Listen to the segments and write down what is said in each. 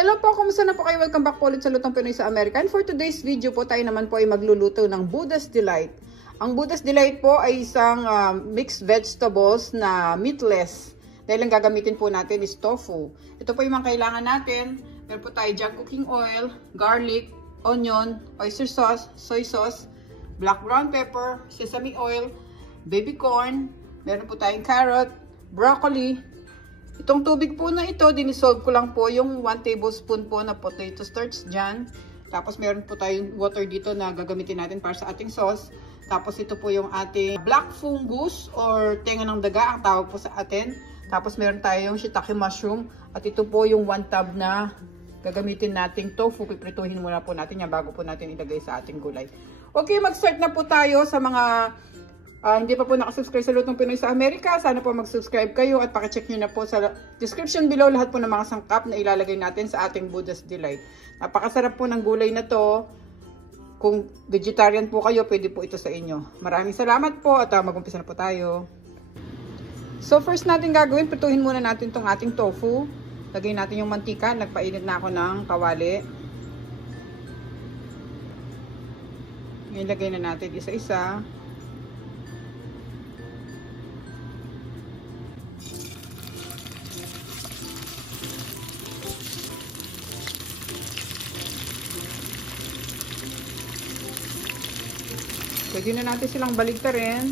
Hello po, kumusta na po kayo? Welcome back po ulit sa Lutong Pinoy sa Amerika. And for today's video po, tayo naman po ay magluluto ng Buddha's Delight. Ang Buddha's Delight po ay isang mixed vegetables na meatless. Dahil ang gagamitin po natin is tofu. Ito po yung mga kailangan natin. Meron po tayo dyan cooking oil, garlic, onion, oyster sauce, soy sauce, black brown pepper, sesame oil, baby corn, meron po tayong carrot, broccoli. Itong tubig po na ito, dinisolve ko lang po yung 1 tablespoon po na potato starch dyan. Tapos meron po tayong water dito na gagamitin natin para sa ating sauce. Tapos ito po yung ating black fungus or tenga ng daga ang tawag po sa atin. Tapos meron tayong shiitake mushroom. At ito po yung 1 tab na gagamitin nating tofu. Piprituhin muna po natin yan bago po natin ilagay sa ating gulay. Okay, mag-start na po tayo sa mga hindi pa po nakasubscribe sa Lutong Pinoy sa Amerika. Sana po mag-subscribe kayo at pakicheck nyo na po sa description below lahat po ng mga sangkap na ilalagay natin sa ating Buddha's Delight. Napakasarap po ng gulay na to. Kung vegetarian po kayo, pwede po ito sa inyo. Maraming salamat po at mag-umpisa na po tayo. So first natin gagawin, prituhin muna natin tong ating tofu. Lagay natin yung mantika. Nagpainit na ako ng kawali. Ilagay na natin isa-isa. Pwede na natin silang baligtarin.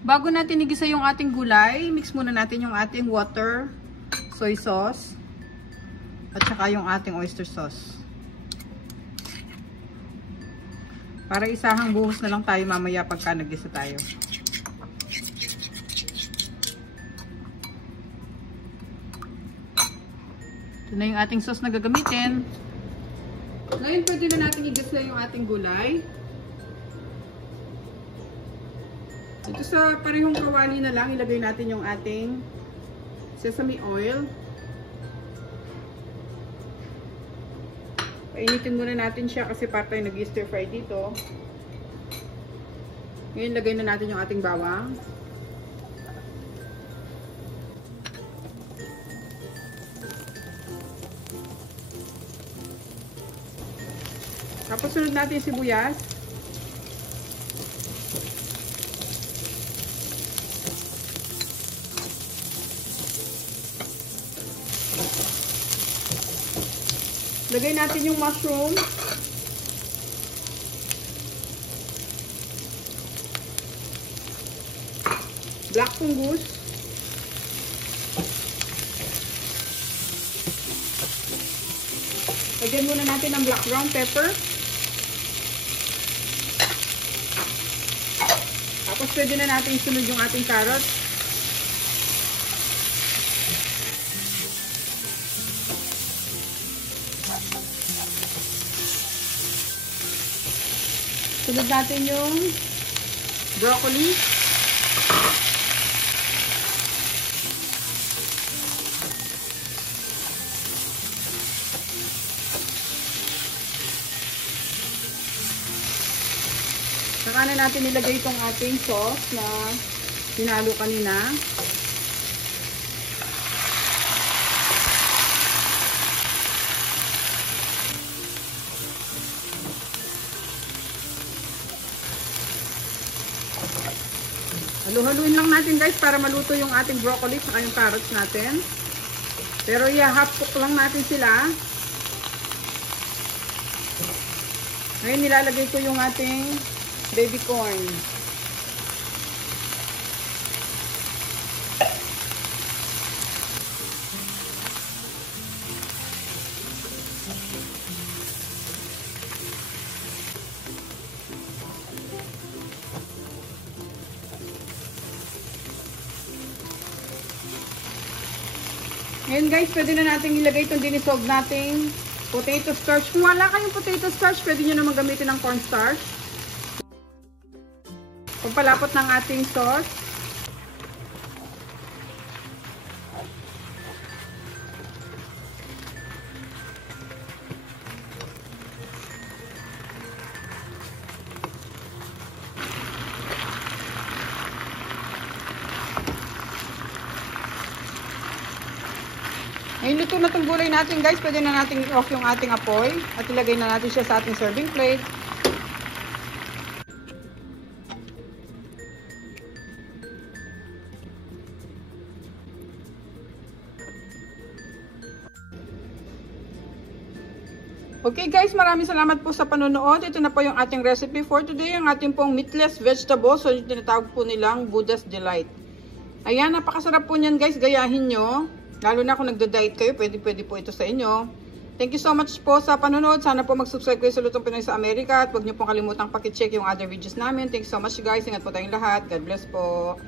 Bago natin igisa yung ating gulay, mix muna natin yung ating water, soy sauce, at saka yung ating oyster sauce. Para isahang buhos na lang tayo mamaya pagka nagisa tayo. Ito na yung ating sauce na gagamitin. Ngayon pwede na natin igisa yung ating gulay. Ito sa parehong kawali na lang, ilagay natin yung ating sesame oil. Painitin muna natin siya kasi para tayo nag-stir fry dito. Ngayon, lagay na natin yung ating bawang. Tapos sunod natin yung sibuyas. Lagay natin yung mushroom. Black fungus. Lagyan muna natin ng black brown pepper. Tapos pwede na natin isunod yung ating carrot. Sunod natin yung broccoli. Saka na natin nilagay itong ating sauce na hinalo kanina. Halu-haluin lang natin guys para maluto yung ating broccoli saka yung carrots natin. Pero half cook lang natin sila. Ngayon nilalagay ko yung ating baby corn. Ngayon guys, pwede na natin ilagay itong dinisolve nating potato starch. Kung wala kayong potato starch, pwede nyo naman gamitin ng cornstarch. Pagpalapot ng ating sauce. Ngayon luto na itong gulay natin guys, pwede na natin i-off yung ating apoy at ilagay na natin siya sa ating serving plate. Okay guys, maraming salamat po sa panonood. Ito na po yung ating recipe for today, ang ating pong meatless vegetables, so yung tinatawag po nilang Buddha's Delight. Ayan, napakasarap po niyan guys, gayahin nyo. Lalo na kung nagda-diet kayo, pwede po ito sa inyo. Thank you so much po sa panonood. Sana po mag-subscribe kayo sa Lutong Pinoy sa Amerika. At huwag niyo pong kalimutang pakicheck yung other videos namin. Thank you so much guys. Ingat po tayong lahat. God bless po.